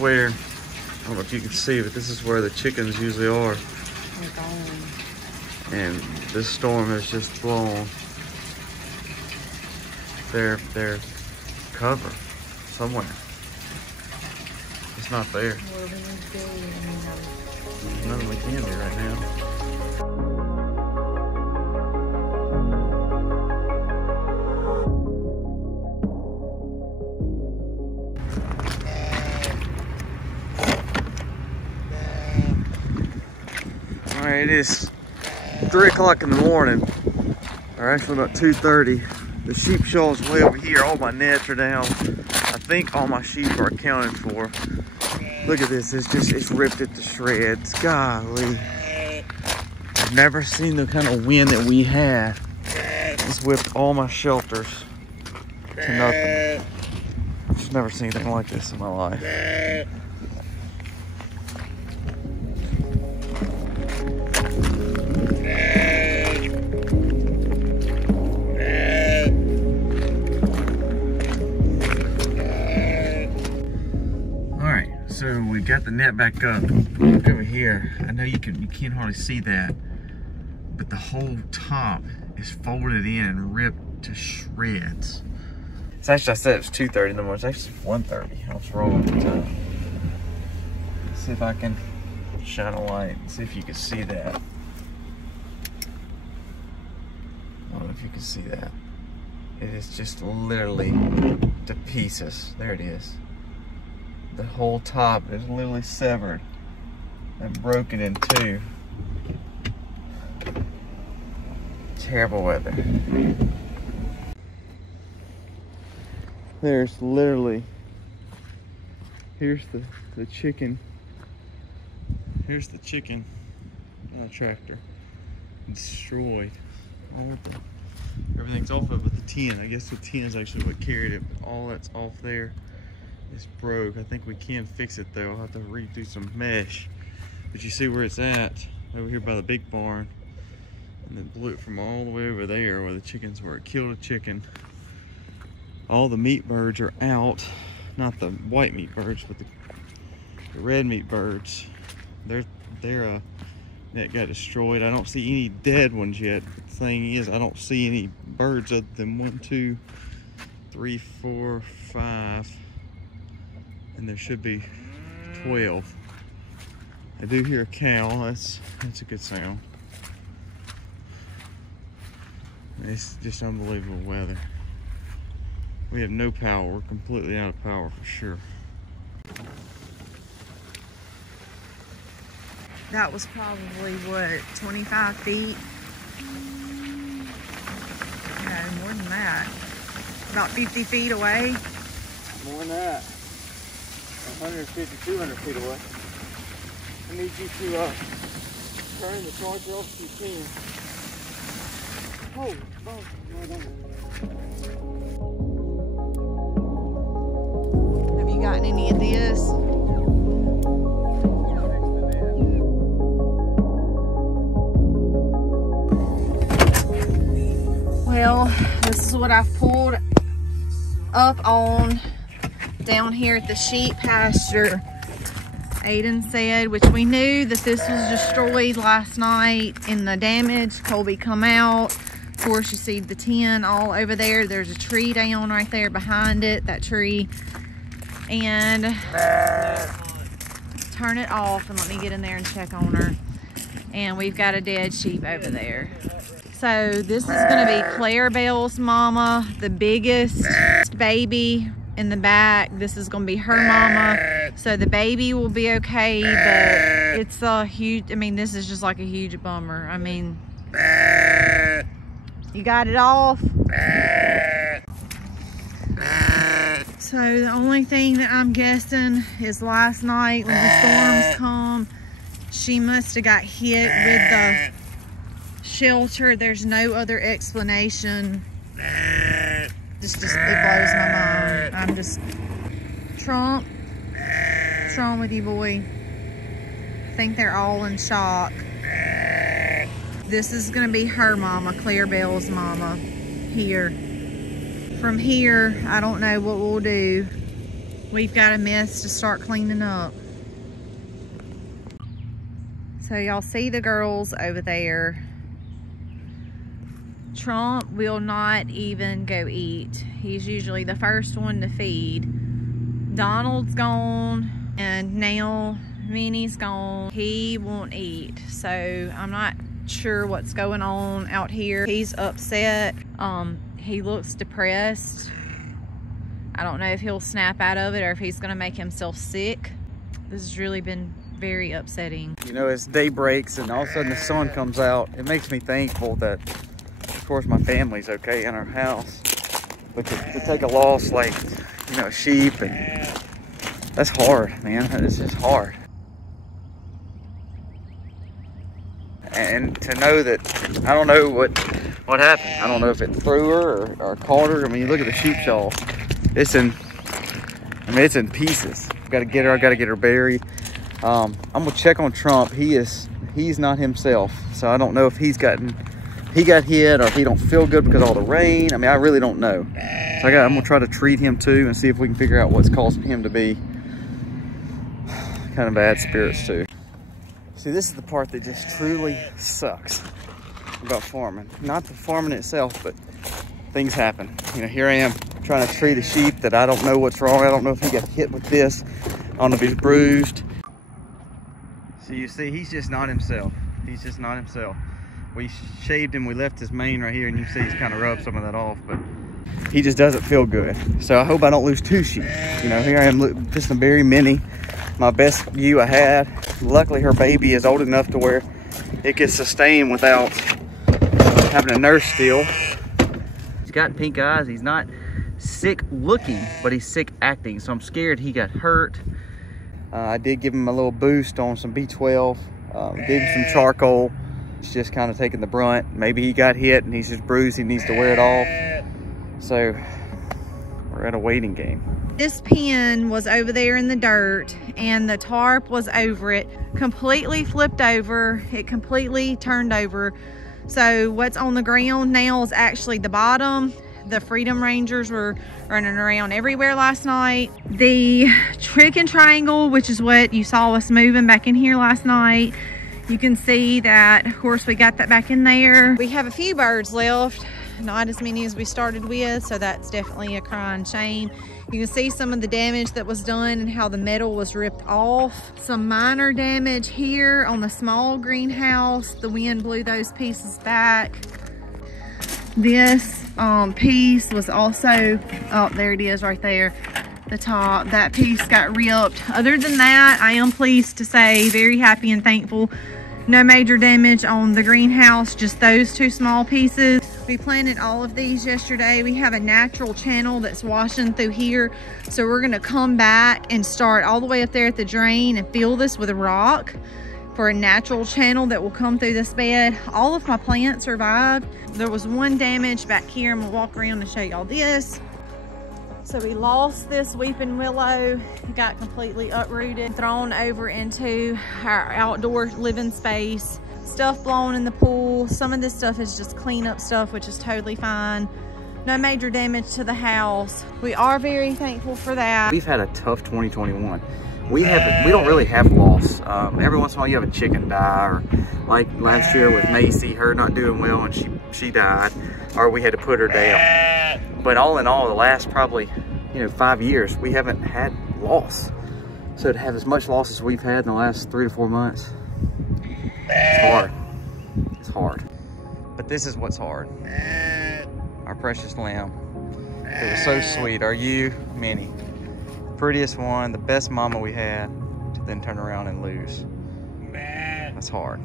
where, I don't know if you can see, but this is where the chickens usually are. They're gone. And this storm has just blown their cover somewhere. It's not there. What do we need to do? There's nothing we can do right now. Alright, it is 3 o'clock in the morning, or actually about 2:30. The sheep show is way over here. All my nets are down. I think all my sheep are accounted for. Look at this, it's ripped it to shreds. Golly. I've never seen the kind of wind that we had. It's whipped all my shelters to nothing. I've just never seen anything like this in my life. So we got the net back up. Look over here. I know you can't hardly see that, but the whole top is folded in and ripped to shreds. It's actually, I said it was 2:30 in the morning. It's actually 1:30. I was wrong with the time. Let's see if I can shine a light and see if you can see that. I don't know if you can see that. It is just literally to pieces. There it is. The whole top is literally severed and broken in two. Terrible weather. There's literally, here's the chicken. Here's the chicken on a tractor. Destroyed. Everything's off of it but the tin. I guess the tin is actually what carried it, but all that's off there. It's broke. I think we can fix it though. I'll have to redo some mesh. But you see where it's at, over here by the big barn. And then blew it from all the way over there where the chickens were. It killed a chicken. All the meat birds are out. Not the white meat birds, but the red meat birds. Their net got destroyed. I don't see any dead ones yet. The thing is, I don't see any birds other than 1, 2, 3, 4, 5. And there should be 12. I do hear a cow. That's a good sound. It's just unbelievable weather. We have no power. We're completely out of power for sure. That was probably, what, 25 feet? No, more than that. About 50 feet away. More than that. 150, 200 feet away. I need you to turn the charger off if you can. Oh, Have you gotten any of this? Well, this is what I've pulled up on down here at the sheep pasture. Aiden said, which we knew that this was destroyed last night in the damage. Colby come out. Of course, you see the tin all over there. There's a tree down right there behind it, that tree. And turn it off and let me get in there and check on her. And we've got a dead sheep over there. So this is gonna be Clarabelle's mama, the biggest baby in the back. This is gonna be her mama. So the baby will be okay, but it's a huge, I mean, this is just like a huge bummer. I mean, you got it off. So the only thing that I'm guessing is last night when the storms come, she must have got hit with the shelter. There's no other explanation. It blows my mind. I'm just, Trump, what's wrong with you, boy? I think they're all in shock. This is gonna be her mama, Clarabelle's mama, here. From here, I don't know what we'll do. we've got a mess to start cleaning up. So y'all see the girls over there. Trump will not even go eat. He's usually the first one to feed. Donald's gone, and now Minnie's gone. He won't eat. So I'm not sure what's going on out here. He's upset. He looks depressed. I don't know if he'll snap out of it or if he's gonna make himself sick. This has really been very upsetting. You know, as day breaks and all of a sudden the sun comes out, it makes me thankful that, of course, my family's okay in our house. But to take a loss like, you know, sheep, and that's hard, man. It's just hard. And to know that, I don't know what happened. I don't know if it threw her or caught her. I mean, you look at the sheep shawl. It's in pieces. Got to get her. I got to get her buried. I'm gonna check on Trump. He's not himself, so I don't know if he got hit or if he don't feel good because of all the rain. I mean, I really don't know. So I'm gonna try to treat him too and see if we can figure out what's causing him to be kind of bad spirits too. See, this is the part that just truly sucks about farming. Not the farming itself, but things happen. You know, here I am trying to treat a sheep that I don't know what's wrong. I don't know if he got hit with this. I don't know if he's bruised. So you see, he's just not himself. He's just not himself. We shaved him, we left his mane right here, and you see he's kind of rubbed some of that off, but he just doesn't feel good. So I hope I don't lose 2 sheep. You know, here I am just to bury Minnie, my best ewe I had. Luckily, her baby is old enough to where it can sustain without having a nurse still. He's got pink eyes. He's not sick looking, but he's sick acting. So I'm scared he got hurt. I did give him a little boost on some B12. Gave him some charcoal. It's just kind of taking the brunt. Maybe he got hit and he's just bruised. He needs to wear it off. So we're at a waiting game. This pen was over there in the dirt and the tarp was over it. Completely flipped over. It completely turned over. So what's on the ground now is actually the bottom. The Freedom Rangers were running around everywhere last night. The chicken triangle, which is what you saw us moving back in here last night, you can see that, of course, we got that back in there. We have a few birds left, not as many as we started with, so that's definitely a crying shame. You can see some of the damage that was done and how the metal was ripped off. Some minor damage here on the small greenhouse. The wind blew those pieces back. This piece was also, oh, there it is right there, the top. That piece got ripped. Other than that, I am pleased to say, very happy and thankful. No major damage on the greenhouse, just those 2 small pieces. We planted all of these yesterday. We have a natural channel that's washing through here. So we're gonna come back and start all the way up there at the drain and fill this with rock for a natural channel that will come through this bed. All of my plants survived. There was one damage back here. I'm gonna walk around and show y'all this. So we lost this weeping willow. It got completely uprooted, thrown over into our outdoor living space. Stuff blown in the pool. Some of this stuff is just cleanup stuff, which is totally fine. No major damage to the house. We are very thankful for that. We've had a tough 2021. We don't really have loss. Every once in a while you have a chicken die, or like last year with Macy, her not doing well and she died, or we had to put her down. But all in all, the last probably 5 years, we haven't had loss. So to have as much loss as we've had in the last 3 to 4 months, it's hard. It's hard. But this is what's hard. Our precious lamb. It was so sweet. Our ewe, Minnie. Prettiest one, the best mama we had, to then turn around and lose. That's hard.